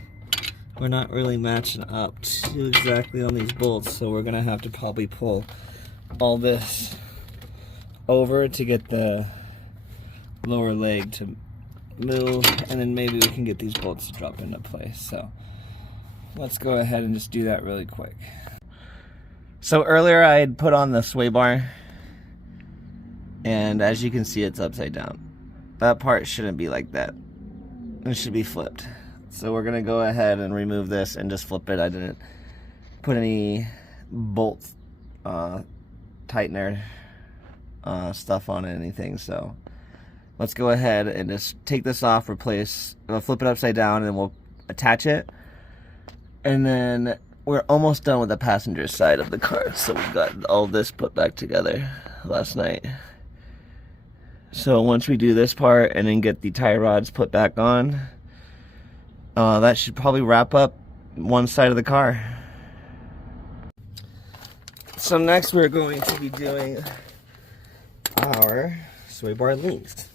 we're not really matching up too exactly on these bolts, so we're going to have to probably pull all this over to get the lower leg to move, and then maybe we can get these bolts to drop into place. So let's go ahead and just do that really quick. So earlier I had put on the sway bar, and as you can see it's upside down. That part shouldn't be like that. It should be flipped. So we're gonna go ahead and remove this and just flip it. I didn't put any bolt tightener stuff on it, anything, so let's go ahead and just take this off, replace, flip it upside down, and we'll attach it. And then we're almost done with the passenger side of the car. So we got all this put back together last night. So once we do this part and then get the tie rods put back on, that should probably wrap up one side of the car. So next we're going to be doing our sway bar links.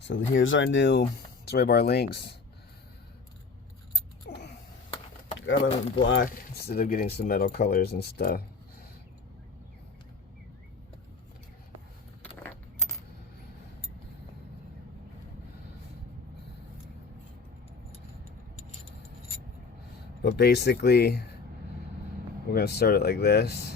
So here's our new sway bar links. Got them in black instead of getting some metal colors and stuff. But basically, we're going to start it like this.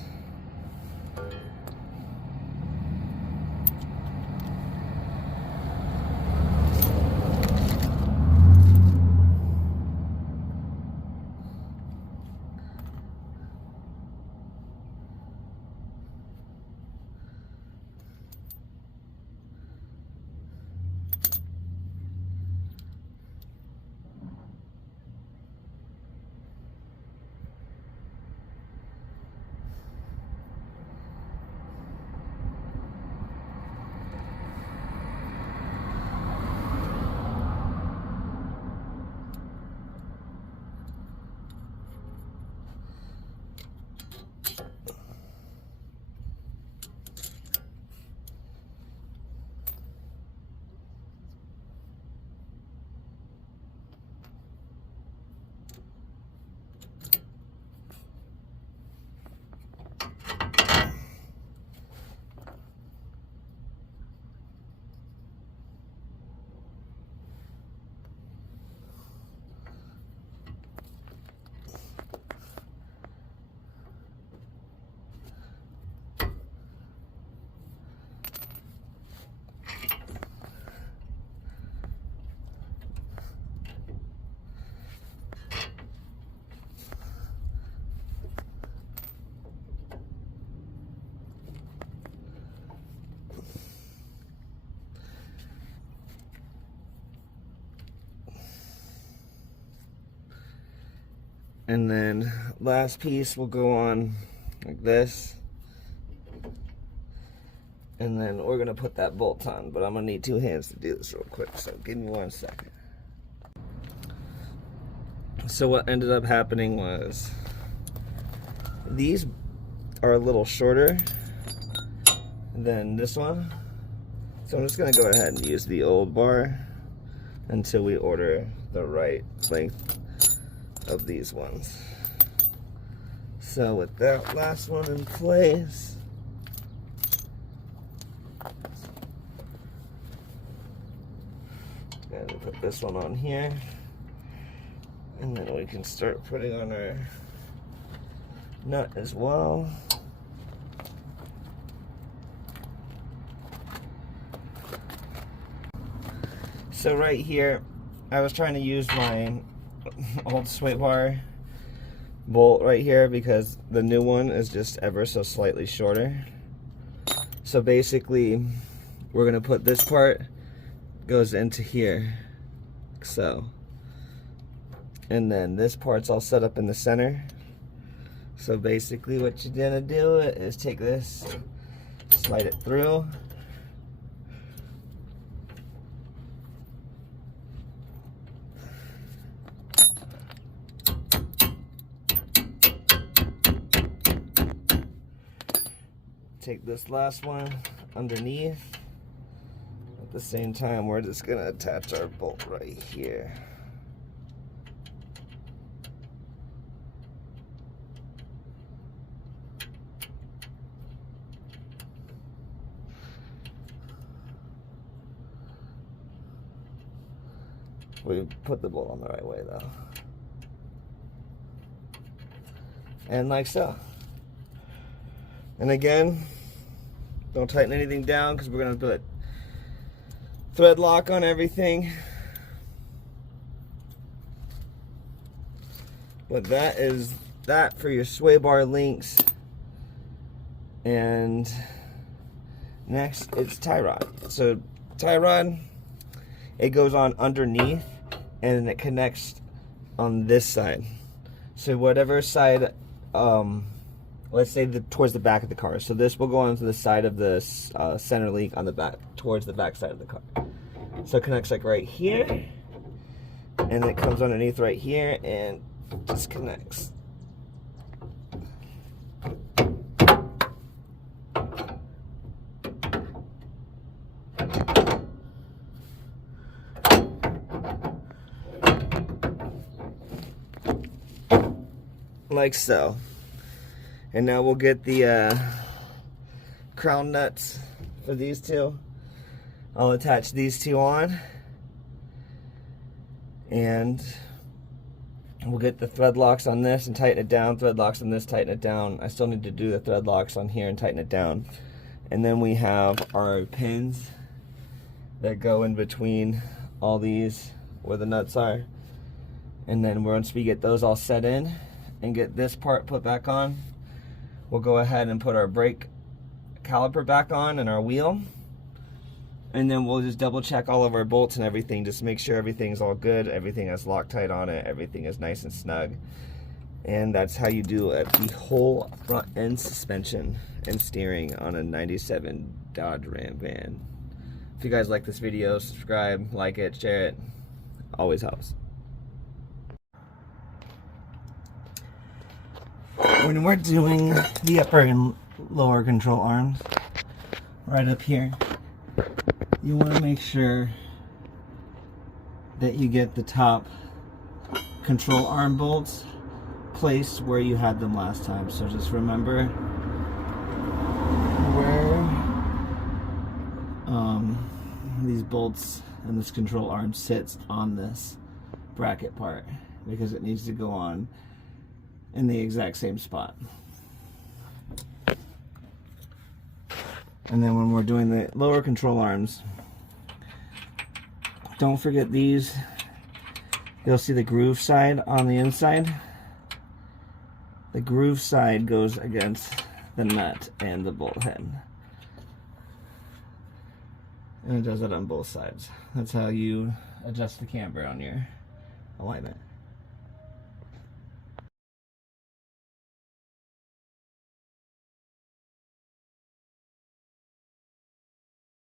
And then last piece will go on like this. And then we're gonna put that bolt on, but I'm gonna need 2 hands to do this real quick, so give me 1 second. So what ended up happening was these are a little shorter than this one. So I'm just gonna go ahead and use the old bar until we order the right length of these ones. So with that last one in place, and put this one on here, and then we can start putting on our nut as well. So right here, I was trying to use my old sway bar bolt right here because the new one is just ever so slightly shorter. So basically, we're gonna put this part goes into here, so, and then this part's all set up in the center. So basically what you're gonna do is take this, slide it through, take this last one underneath. At the same time, we're just gonna attach our bolt right here. We put the bolt on the right way though. And like so. And again, don't tighten anything down because we're gonna put thread lock on everything. But that is that for your sway bar links. And next it's tie rod. So tie rod, it goes on underneath and it connects on this side. So whatever side, let's say towards the back of the car. So this will go onto the side of the center link on the back, towards the back side of the car. So it connects like right here, and it comes underneath right here and just connects. Like so. And now we'll get the crown nuts for these two. I'll attach these two on, and we'll get the thread locks on this and tighten it down, thread locks on this, tighten it down. I still need to do the thread locks on here and tighten it down. And then we have our pins that go in between all these where the nuts are. And then once we get those all set in and get this part put back on, we'll go ahead and put our brake caliper back on and our wheel. And then we'll just double check all of our bolts and everything, just make sure everything's all good, everything has Loctite on it, everything is nice and snug. And that's how you do the whole front end suspension and steering on a 97 Dodge Ram van. If you guys like this video, subscribe, like it, share it, always helps. When we're doing the upper and lower control arms, right up here, you want to make sure that you get the top control arm bolts placed where you had them last time. So just remember where these bolts and this control arm sits on this bracket part, because it needs to go on in the exact same spot. And then when we're doing the lower control arms, don't forget these. You'll see the groove side on the inside. The groove side goes against the nut and the bolt head. And it does it on both sides. That's how you adjust the camber on your alignment.